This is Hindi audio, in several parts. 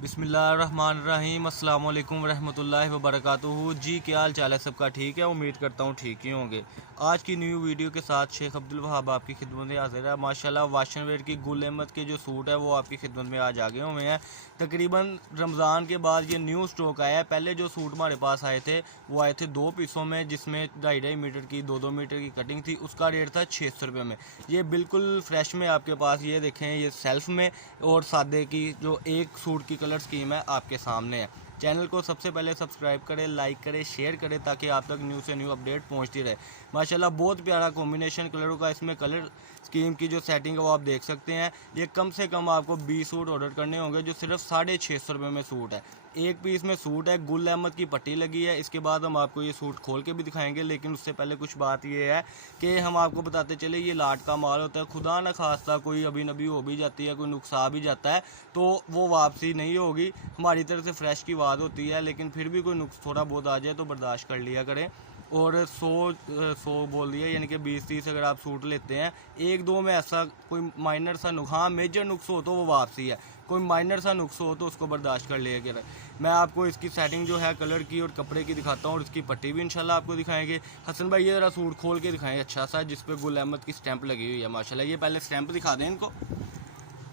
बिस्मिल्लाहिर्रहमानिर्रहीम अस्सलाम वालेकुम रहमतुल्लाहि व बरकातुहू। जी क्या हाल चाल है सबका? ठीक है, उम्मीद करता हूँ ठीक ही होंगे। आज की न्यू वीडियो के साथ शेख अब्दुल वहाब आपकी खिदमत में हाजिर है। माशाल्लाह वाशन वेयर की गुल अहमद के जो सूट है वो आपकी खिदमत में आज आ गए हुए हैं। तकरीबन रमज़ान के बाद ये न्यू स्टॉक आया है। पहले जो सूट हमारे पास आए थे वो आए थे 2 पीसों में, जिसमें 2.5 मीटर की 2-2 मीटर की कटिंग थी। उसका रेट था 600 रुपये में। ये बिल्कुल फ्रेश में आपके पास ये देखें, ये सेल्फ में और सादे की जो एक सूट की कलर स्कीम है आपके सामने है। चैनल को सबसे पहले सब्सक्राइब करें, लाइक करें, शेयर करें ताकि आप तक न्यू से न्यू अपडेट पहुंचती रहे। माशाल्लाह बहुत प्यारा कॉम्बिनेशन कलरों का इसमें कलर स्कीम की जो सेटिंग है वो आप देख सकते हैं। ये कम से कम आपको 20 सूट ऑर्डर करने होंगे जो सिर्फ 650 रुपये में सूट है। एक पीस में सूट है, गुल अहमद की पट्टी लगी है। इसके बाद हम आपको ये सूट खोल के भी दिखाएंगे, लेकिन उससे पहले कुछ बात ये है कि हम आपको बताते चले ये लाट का माल होता है। खुदा न खास्ता कोई अभी नबी हो भी जाती है, कोई नुकसा भी जाता है तो वो वापसी नहीं होगी। हमारी तरफ से फ्रेश की बात होती है, लेकिन फिर भी कोई नुक्स थोड़ा बहुत आ जाए तो बर्दाश्त कर लिया करें। और 100 बोल दिया, यानी कि 20-30 अगर आप सूट लेते हैं, एक दो में ऐसा कोई माइनर सा नुकस, हाँ मेजर नुक्स हो तो वो वापसी है, कोई माइनर सा नुक्स हो तो उसको बर्दाश्त कर लिया करें। मैं आपको इसकी सेटिंग जो है कलर की और कपड़े की दिखाता हूँ और इसकी पट्टी भी इंशाल्लाह आपको दिखाएंगे। हसन भाई ये ज़रा सूट खोल के दिखाएं अच्छा सा, जिस पे गुल अहमद की स्टैंप लगी हुई है। माशाल्लाह ये पहले स्टैंप दिखा दें इनको।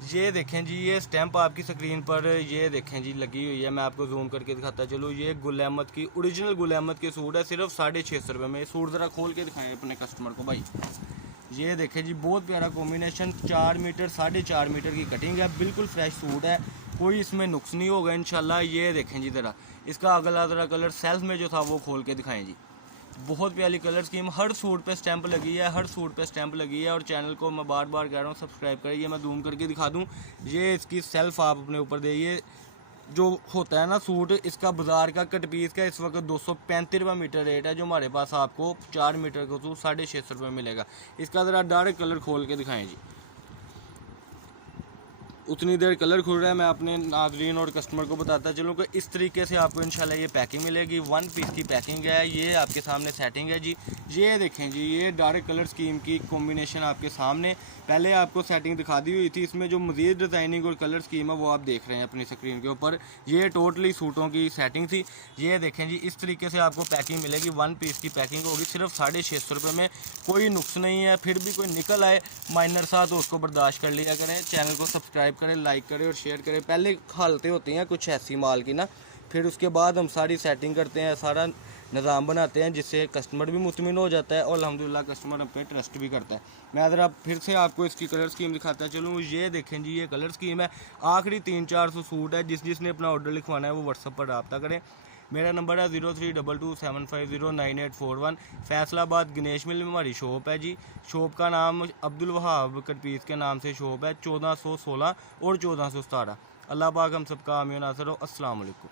ये देखें जी, ये स्टैंप आपकी स्क्रीन पर ये देखें जी लगी हुई है। मैं आपको जूम करके दिखाता चलूँ। ये गुल अहमद की ओरिजिनल गुल अहमद के सूट है, सिर्फ 650 रुपये में। सूट ज़रा खोल के दिखाएं अपने कस्टमर को भाई। ये देखें जी, बहुत प्यारा कॉम्बिनेशन, 4 मीटर 4.5 मीटर की कटिंग है, बिल्कुल फ्रेश सूट है, कोई इसमें नुक्स नहीं होगा इंशाल्लाह। ये देखें जी ज़रा इसका अगला ज़रा कलर सेल्फ में जो था वो खोल के दिखाएं जी। बहुत प्यारी कलर स्कीम, हर सूट पे स्टैंप लगी है, हर सूट पे स्टैंप लगी है। और चैनल को मैं बार बार कह रहा हूँ सब्सक्राइब करें। ये मैं जूम करके दिखा दूँ, ये इसकी सेल्फ आप अपने ऊपर दे। ये जो होता है ना सूट, इसका बाज़ार का कट पीस का इस वक्त 235 रुपये मीटर रेट है, जो हमारे पास आपको 4 मीटर का सूट 650 रुपये मिलेगा। इसका ज़रा डार्क कलर खोल के दिखाएँ जी। उतनी देर कलर खुल रहा है, मैं अपने नाजरीन और कस्टमर को बताता चलूँ कि इस तरीके से आपको इंशाल्लाह ये पैकिंग मिलेगी। 1 पीस की पैकिंग है, ये आपके सामने सेटिंग है जी। ये देखें जी, ये डार्क कलर स्कीम की कॉम्बिनेशन आपके सामने पहले आपको सेटिंग दिखा दी हुई थी। इसमें जो मज़ीद डिज़ाइनिंग और कलर स्कीम है वो आप देख रहे हैं अपनी स्क्रीन के ऊपर। ये टोटली सूटों की सेटिंग थी। ये देखें जी, इस तरीके से आपको पैकिंग मिलेगी। 1 पीस की पैकिंग होगी सिर्फ 650 रुपये में। कोई नुक्स नहीं है, फिर भी कोई निकल आए माइनर सा तो उसको बर्दाश्त कर लिया करें। चैनल को सब्सक्राइब करें, लाइक करें और शेयर करें। पहले हालतें होती हैं कुछ ऐसी माल की ना, फिर उसके बाद हम सारी सेटिंग करते हैं, सारा निज़ाम बनाते हैं, जिससे कस्टमर भी मुतमिन हो जाता है और अल्हम्दुलिल्लाह कस्टमर हम पे ट्रस्ट भी करता है। मैं अगर आप फिर से आपको इसकी कलर स्कीम दिखाता चलूँ। ये देखें जी, ये कलर स्कीम है। आखिरी 300-400 सूट है। जिसने अपना ऑर्डर लिखवाना है वो व्हाट्सअप पर रब्ता करें। मेरा नंबर है 0322750841। फैसलाबाद गणेश मिल में हमारी शॉप है जी। शॉप का नाम अब्दुल वहाब कटपीस के नाम से शॉप है। 1416 और 1417। अल्लाह पाक हम सबका आमीन नासर हो। अस्सलाम वालेकुम।